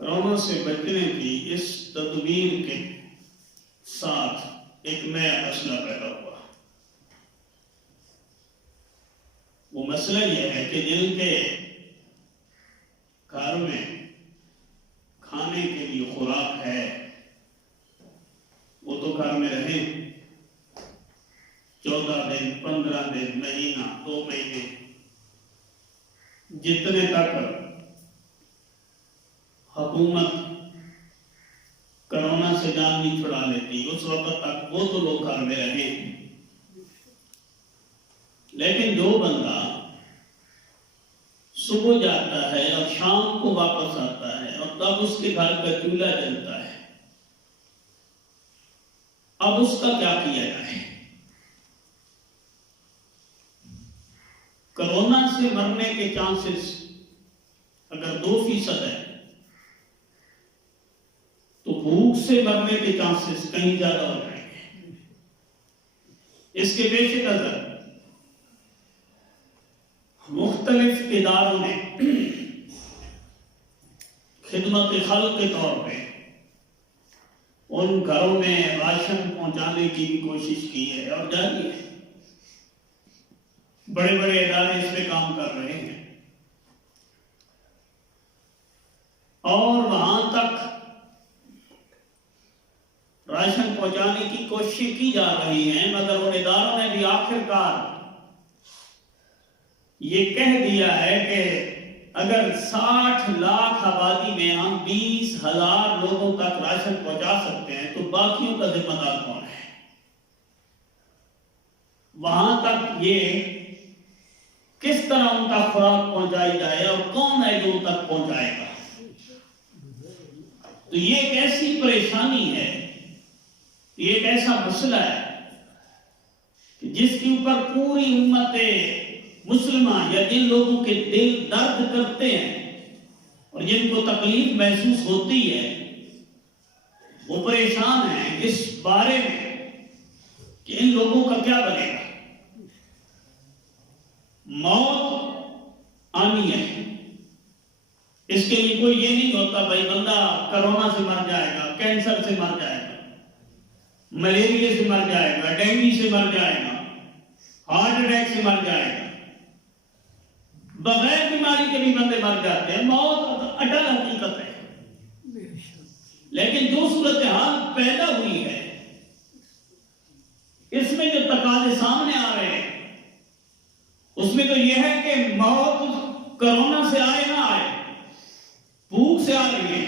Corona سے بچنے کی اس تدبیر کے ساتھ ایک نیا مسئلہ پیدا ہوا۔ وہ مسئلہ یہ ہے کہ جن کے گھر میں کھانے کے لیے خوراک ہے وہ تو گھر میں رہیں 14 دن 15 دن مہینہ 2 مہینے، جتنے تک حکومت کرونا سے جان نہیں چھڑا لیتی اس وقت تک وہ تو لوگ گھر میں رہیں۔ لیکن جو بندہ صبح جاتا ہے اور شام کو واپس آتا ہے اور تب اس کے گھر کا چولہا جلتا ہے، اب اس کا کیا کیا جائے؟ کرونا سے مرنے کے چانسز اگر 2% ہے تو بھوک سے مرنے کے چانسز کہیں زیادہ ہو جائیں گے۔ اس کے پیش نظر مختلف اداروں نے خدمت خلق کے طور پہ ان گھروں میں راشن پہنچانے کی بھی کوشش کی ہے اور جاری ہے۔ بڑے بڑے ادارے اس پہ کام کر رہے ہیں اور وہاں تک راشن پہنچانے کی کوشش کی جا رہی ہیں، مگر ان اداروں نے بھی آخرکار یہ کہہ دیا ہے کہ اگر 60 لاکھ آبادی میں ہم 20,000 لوگوں تک راشن پہنچا سکتے ہیں تو باقیوں کا ذمہ دار کون ہے؟ وہاں تک یہ کس طرح ان کا خوراک پہنچائی جائے اور کون ہے جو ان تک پہنچائے گا؟ تو یہ ایک ایسی پریشانی ہے، یہ ایک ایسا مسئلہ ہے کہ جس کے اوپر پوری امت مسلمہ یا جن لوگوں کے دل درد کرتے ہیں اور جن کو تکلیف محسوس ہوتی ہے وہ پریشان ہیں اس بارے میں کہ ان لوگوں کا کیا بنے گا۔ موت آنی ہے، اس کے لیے کوئی یہ نہیں ہوتا بھائی بندہ کرونا سے مر جائے گا، کینسر سے مر جائے گا، ملیریا سے مر جائے گا، ڈینگی سے مر جائے گا، ہارٹ اٹیک سے مر جائے گا، بغیر بیماری کے بھی بندے مر جاتے ہیں۔ موت اٹل حقیقت ہے، لیکن جو صورتحال پیدا ہوئی ہے اس میں جو تقاضے سامنے آ رہے ہیں اس میں تو یہ ہے کہ موت کرونا سے آئے نہ آئے، بھوک سے آ رہی ہے۔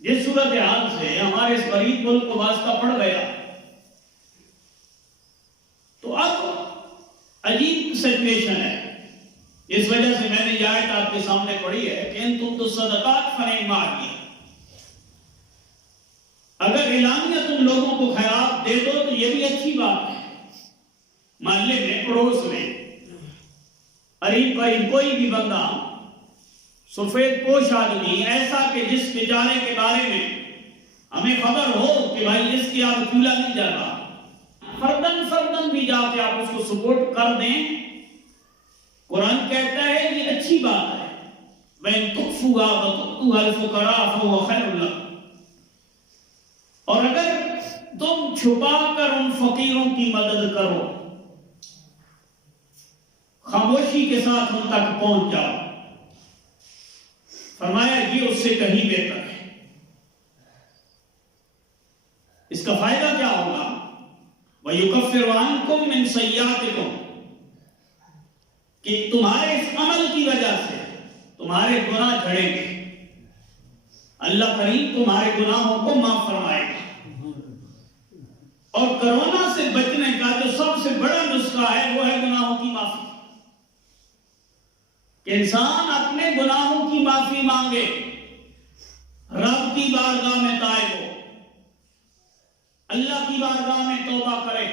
جس صورتحال سے ہمارے اس غریب ملک کو واسطہ پڑ گیا تو اب عجیب سچویشن ہے۔ اس وجہ سے میں نے یہ آیت آپ کے سامنے پڑھی ہے کہ ان تم تو صدقات فنعما ہی، اگر اعلانیہ تم لوگوں کو خیرات دے دو تو یہ بھی اچھی بات ہے۔ محلے میں، پڑوس میں، قریب قریب کوئی بھی بندہ سفید پوش آدمی ایسا کہ جس بیچارے کے بارے میں ہمیں خبر ہو کہ بھائی اس کی آپ چولہا نہیں جاتا، فردن بھی جا کے آپ اس کو سپورٹ کر دیں۔ قرآن کہتا ہے یہ اچھی بات ہے، وَإِن تُخْفُوهَا وَتُؤْتُوهَا الْفُقَرَاءَ فَهُوَ خَيْرٌ لَكُمْ، اور اگر تم چھپا کر ان فقیروں کی مدد کرو، خاموشی کے ساتھ ان تک پہنچ جاؤ، فرمایا یہ اس سے کہیں بہتر ہے۔ اس کا فائدہ کیا ہوگا؟ وَيُكَفِّرُ عَنْكُمْ مِنْ سَيِّئَاتِكُمْ، کہ تمہارے اس عمل کی وجہ سے تمہارے گناہ جھڑیں گے، اللہ کریم تمہارے گناہوں کو معاف فرمائے گا۔ اور کرونا سے بچنے کا جو سب سے بڑا نسخہ ہے وہ ہے گناہوں کی معافی، کہ انسان اپنے گناہوں کی معافی مانگے، رب کی بارگاہ میں تائب ہو، اللہ کی بارگاہ میں توبہ کرے،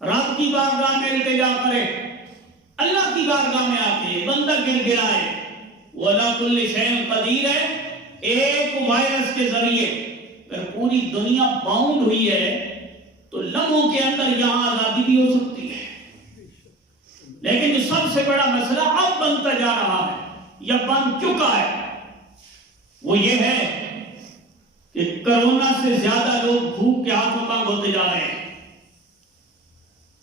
رب کی بارگاہ میں التجا کرے، اللہ کی بارگاہ میں آ کے بندہ گر گرائے۔ وہ عَلَىٰ كُلِّ شَيْءٍ قدیر ہے۔ ایک وائرس کے ذریعے اگر پوری دنیا باؤنڈ ہوئی ہے تو لمحوں کے اندر یہاں آزادی بھی ہو سکتی ہے، لیکن جو سب سے بڑا مسئلہ اب بنتا جا رہا ہے یا بن چکا ہے وہ یہ ہے کہ کرونا سے زیادہ لوگ بھوک کے ہاتھوں تنگ ہوتے جا رہے ہیں،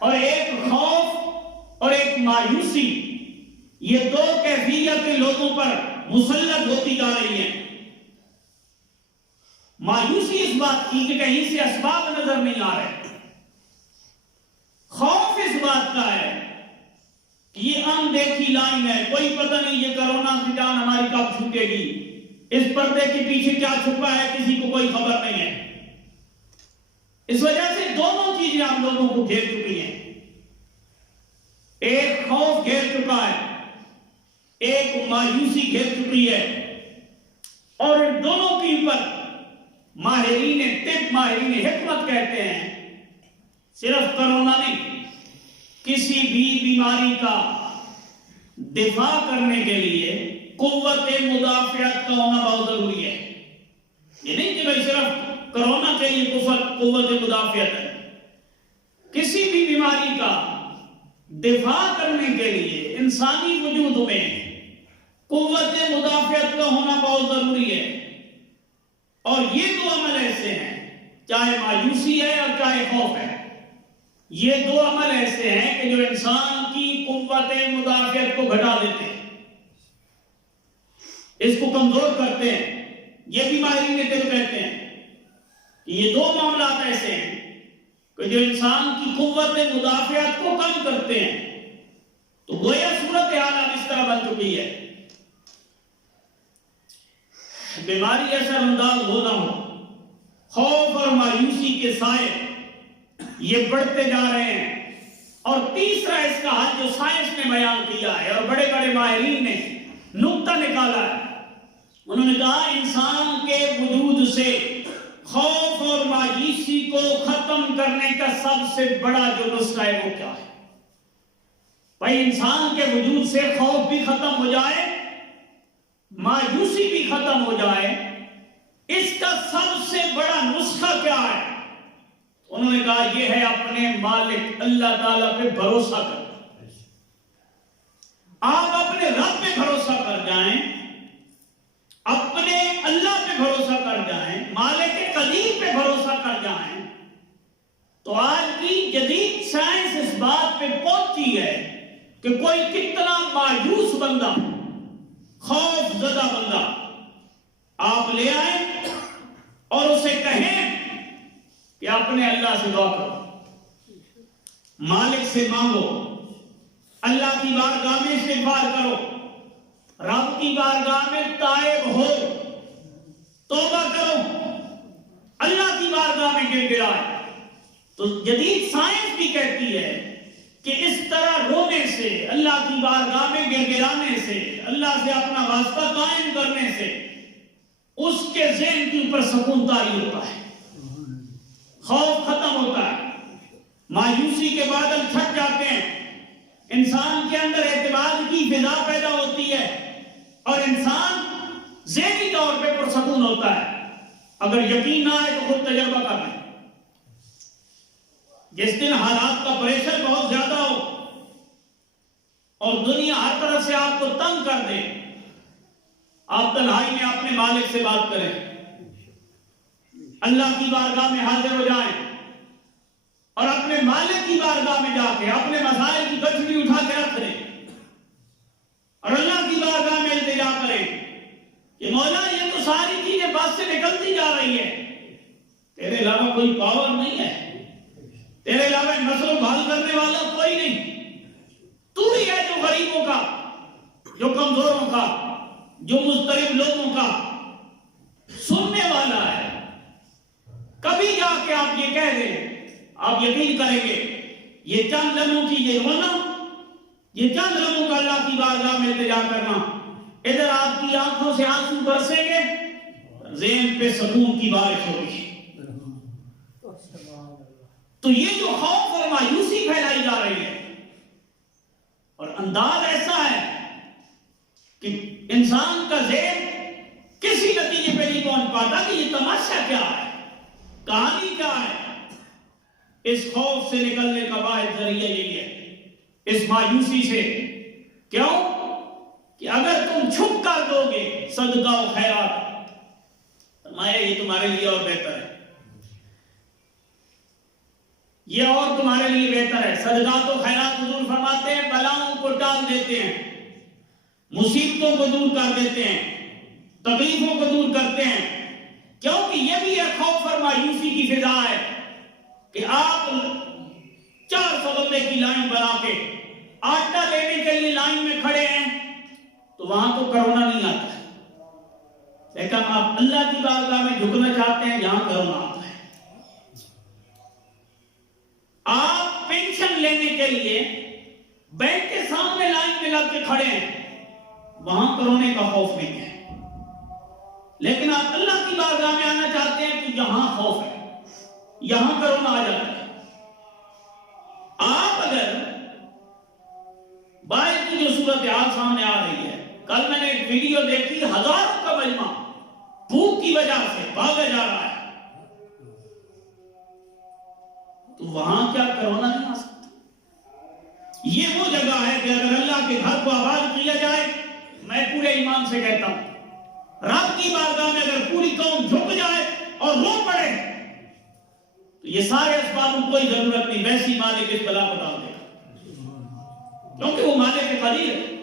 اور ایک خوف اور ایک مایوسی، یہ دو کیفیتیں لوگوں پر مسلط ہوتی جا رہی ہیں۔ مایوسی اس بات کی کہ کہیں سے اسباب نظر نہیں آ رہے، خوف اس بات کا ہے کہ یہ اندیکھی لائن ہے، کوئی پتہ نہیں یہ کرونا سے جان ہماری کب چھوٹے گی، اس پردے کے پیچھے کیا چھپا ہے کسی کو کوئی خبر نہیں ہے۔ اس وجہ سے دونوں چیزیں آپ لوگوں کو گھیر چکی ہیں، ایک خوف گھیر چکا ہے، ایک مایوسی گھیر چکی ہے، اور ان دونوں کے اوپر ماہرین طب، ماہرین حکمت کہتے ہیں صرف کرونا نہیں، کسی بھی بیماری کا دفاع کرنے کے لیے قوت مدافعت کا ہونا بہت ضروری ہے۔ یہ نہیں کہ بھائی صرف کرونا کے لیے قوت مدافعت ہے، کسی بھی بیماری کا دفاع کرنے کے لیے انسانی وجود میں قوت مدافعت کا ہونا بہت ضروری ہے۔ اور یہ دو عمل ایسے ہیں، چاہے مایوسی ہے اور چاہے خوف ہے، یہ دو عمل ایسے ہیں کہ جو انسان کی قوت مدافعت کو گھٹا دیتے ہیں، اس کو کمزور کرتے ہیں۔ یہ بھی ماہرین طب کہتے ہیں کہ یہ دو معاملات ایسے ہیں کہ جو انسان کی قوت مدافعت کو کم کرتے ہیں۔ تو گویا صورتحال اب اس طرح بن چکی ہے، بیماری اثر انداز ہو نہ ہو، خوف اور مایوسی کے سائے یہ بڑھتے جا رہے ہیں۔ اور تیسرا اس کا حل جو سائنس نے بیان کیا ہے اور بڑے بڑے ماہرین نے نقطہ نکالا ہے، انہوں نے کہا انسان کے وجود سے خوف اور مایوسی کو ختم کرنے کا سب سے بڑا جو نسخہ ہے وہ کیا ہے؟ بھائی انسان کے وجود سے خوف بھی ختم ہو جائے، مایوسی بھی ختم ہو جائے، اس کا سب سے بڑا نسخہ کیا ہے؟ انہوں نے کہا یہ ہے اپنے مالک اللہ تعالیٰ پہ بھروسہ کرنا۔ آپ اپنے رب پہ بھروسہ کر جائیں، اپنے اللہ پہ بھروسہ کر جائیں، مالک قدیر پہ بھروسہ کر جائیں، تو آج کی جدید سائنس اس بات پہ پہنچی ہے کہ کوئی کتنا مایوس بندہ، خوف زدہ بندہ آپ لے آئیں اور اسے کہیں کہ اپنے اللہ سے دعا کرو، مالک سے مانگو، اللہ کی بارگاہ میں استغفار کرو، رب کی بارگاہ میں تائب ہو، توبہ کرو، اللہ کی بارگاہ میں گر گرائے۔ تو جدید سائنس بھی کہتی ہے کہ اس طرح رونے سے، اللہ کی بارگاہ میں گر گرانے سے، اللہ سے اپنا واسطہ قائم کرنے سے اس کے ذہن کے اوپر سکون طاری ہوتا ہے، خوف ختم ہوتا ہے، مایوسی کے بادل چھٹ جاتے ہیں، انسان کے اندر اعتماد کی فضا پیدا ہوتی ہے اور انسان ذہنی طور پہ پرسکون ہوتا ہے۔ اگر یقین نہ آئے تو خود تجربہ کر لیں، جس دن حالات کا پریشر بہت زیادہ ہو اور دنیا ہر طرف سے آپ کو تنگ کر دے، آپ تنہائی میں اپنے مالک سے بات کریں، اللہ کی بارگاہ میں حاضر ہو جائیں اور اپنے مالک کی بارگاہ میں جا کے اپنے مسائل کی گٹھڑی اٹھا کے رکھ دیں اور اللہ کی بارگاہ میں التجا کریں کہ مولا یہ تو ساری چیزیں بس سے نکلتی جا رہی ہیں، تیرے علاوہ کوئی پاور نہیں ہے، تیرے علاوہ مسئلوں کو حل کرنے والا کوئی نہیں، تو ہی ہے جو غریبوں کا، جو کمزوروں کا، جو مضطرب لوگوں کا سننے والا ہے۔ کبھی جا کے آپ یہ کہہ دیں، آپ یقین کریں گے یہ چند لمحوں کی یہ رونا، یہ چند لمحوں کا اللہ کی بارگاہ میں التجا کرنا، ادھر آپ کی آنکھوں سے آنسو برسیں گے، ذہن پہ سکون کی بارش ہوگی۔ تو یہ جو خوف اور مایوسی پھیلائی جا رہی ہے اور انداز ایسا ہے کہ انسان کا ذہن کسی نتیجے پہ نہیں پہنچ پاتا کہ یہ تماشا کیا ہے، کہانی کیا ہے۔ اس خوف سے نکلنے کا واحد ذریعہ یہی ہے، اس مایوسی سے۔ کیوں کہ اگر تم چھپ کر دو گے صدقہ و خیرات، فرمایا یہ تمہارے لیے اور بہتر ہے، یہ اور تمہارے لیے بہتر ہے۔ صدقات و خیرات حضور فرماتے ہیں بلاؤں کو ٹال دیتے ہیں، مصیبتوں کو دور کر دیتے ہیں، تکلیفوں کو دور کرتے ہیں، کیونکہ یہ بھی ایک خوف اور مایوسی کی فضا ہے کہ آپ 400 بندے کی لائن بنا کے آٹا لینے کے لیے لائن میں کھڑے ہیں تو وہاں تو کرونا نہیں آتا ہے، لیکن آپ اللہ کی بارگاہ میں جھکنا چاہتے ہیں جہاں کرونا آتا ہے۔ آپ پینشن لینے کے لیے بینک کے سامنے لائن میں لگ کے کھڑے ہیں، وہاں کرونے کا خوف نہیں ہے، لیکن آپ اللہ کی بارگاہ میں آنا چاہتے ہیں کہ یہاں خوف ہے، یہاں کرونا آ جاتا ہے۔ آپ اگر باہر کی جو صورتحال سامنے آ رہی ہے، کل میں نے ایک ویڈیو دیکھی، ہزاروں کا مجمع بھوک کی وجہ سے بھاگا جا رہا ہے، تو وہاں کیا کرونا نہیں آ سکتا؟ یہ وہ جگہ ہے کہ اگر اللہ کے گھر کو آباد کیا جائے، میں پورے ایمان سے کہتا ہوں رب کی بارگاہ میں اگر پوری قوم جھک جائے اور رو پڑے تو یہ سارے اسبابوں کوئی ضرورت نہیں، ویسی مالک اس بلا کو ڈال دے گا، کیونکہ وہ مالک قدیر ہے،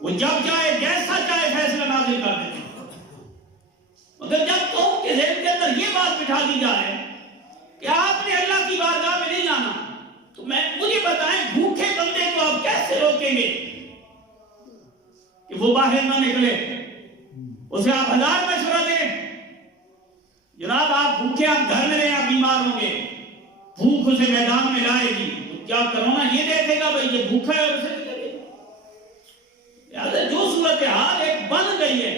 وہ جب چاہے جیسا چاہے فیصلہ نازل کر دیتے ہیں۔ مگر جب قوم کے ذہن کے اندر یہ بات بٹھا دی جائے کہ آپ نے اللہ کی بارگاہ میں نہیں جانا، تو مجھے بتائیں بھوکے بندے کو آپ کیسے روکیں گے کہ وہ باہر نہ نکلے؟ اسے آپ 1000 مشورہ دیں، جناب آپ بھوکے، آپ گھر میں رہیں، آپ بیمار ہوں گے، بھوک اسے میدان میں لائے گی، تو کیا کرونا یہ دیکھے گا بھئی یہ بھوکا ہے اور اسے نکلے گا؟ لہذا جو صورتحال ایک بن گئی ہے،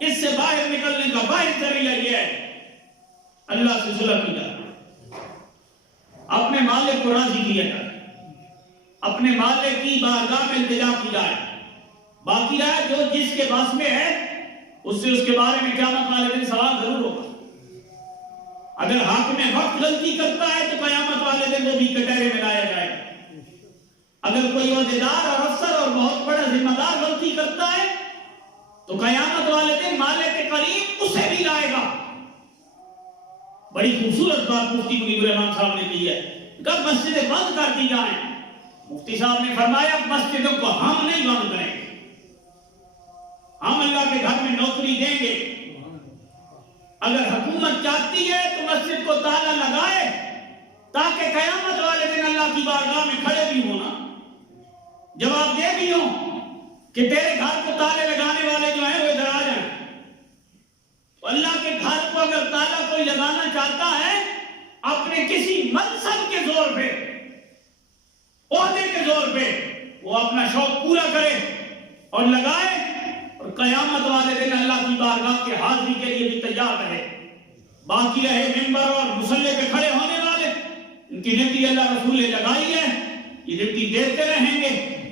اس سے باہر نکلنے کا باہر طریقہ یہ ہے اللہ سے صلح کی جائے، اپنے مالک کو راضی کیا جائے، اپنے مالک کی بارگاہ میں التجا کی جائے، باقی رہا جو جس کے پاس میں ہے اس سے اس کے بارے میں قیامت والے دن سوال ضرور ہوگا۔ اگر حاکم وقت غلطی کرتا ہے تو قیامت والے دن وہ بھی کٹہرے میں لایا جائے گا، اگر کوئی عہدیدار اور افسر اور بہت بڑا ذمہ دار غلطی کرتا ہے تو قیامت والے دن مالک کے قریب اسے بھی لائے گا۔ بڑی خوبصورت بات مفتی منیب الرحمان صاحب نے کی ہے، کب مسجدیں بند کر دی جائیں، مفتی صاحب نے فرمایا مسجدوں کو ہم نہیں بند کریں گے، ہم اللہ کے گھر میں نوکری دیں گے۔ اگر حکومت چاہتی ہے تو مسجد کو تالا لگائے تاکہ قیامت والے دن اللہ کی بارگاہ میں کھڑے بھی ہونا، جواب دے بھی ہوں کہ تیرے گھر کو تالے لگانے والے جو ہیں وہ ادھر آ جائیں۔ تو اللہ کے گھر کو اگر تالا کوئی لگانا چاہتا ہے اپنے کسی منصب کے زور پہ، عہدے کے زور پہ، وہ اپنا شوق پورا کرے اور لگائے، اور قیامت والے دن اللہ کی بارگاہ کے حاضری کے لیے بھی تیار رہے۔ باقی رہے ممبر اور مصلی پہ کھڑے ہونے والے، ان کی ڈیوٹی اللہ رسول نے لگائی ہے، یہ ڈیوٹی دیتے رہیں گے،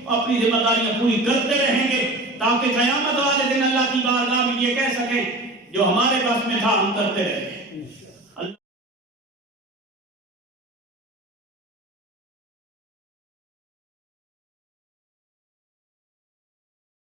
اپنی ذمہ داریاں پوری کرتے رہیں گے، تاکہ قیامت والے دن اللہ کی بارگاہ میں یہ کہہ سکیں جو ہمارے پاس میں تھا ہم کرتے رہے۔